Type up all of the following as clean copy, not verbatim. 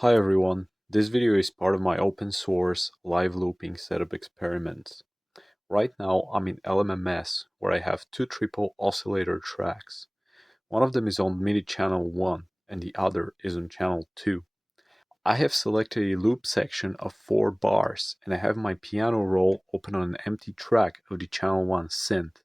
Hi everyone, this video is part of my open source live looping setup experiments. Right now I'm in LMMS where I have two triple oscillator tracks. One of them is on MIDI channel 1 and the other is on channel 2. I have selected a loop section of 4 bars and I have my piano roll open on an empty track of the channel 1 synth.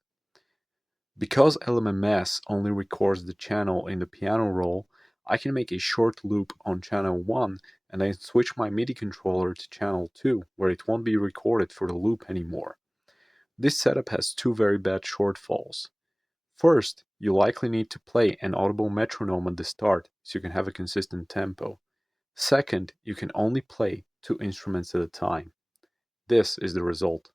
Because LMMS only records the channel in the piano roll, I can make a short loop on channel 1 and then switch my MIDI controller to channel 2 where it won't be recorded for the loop anymore. This setup has two very bad shortfalls. First, you likely need to play an audible metronome at the start so you can have a consistent tempo. Second, you can only play two instruments at a time. This is the result.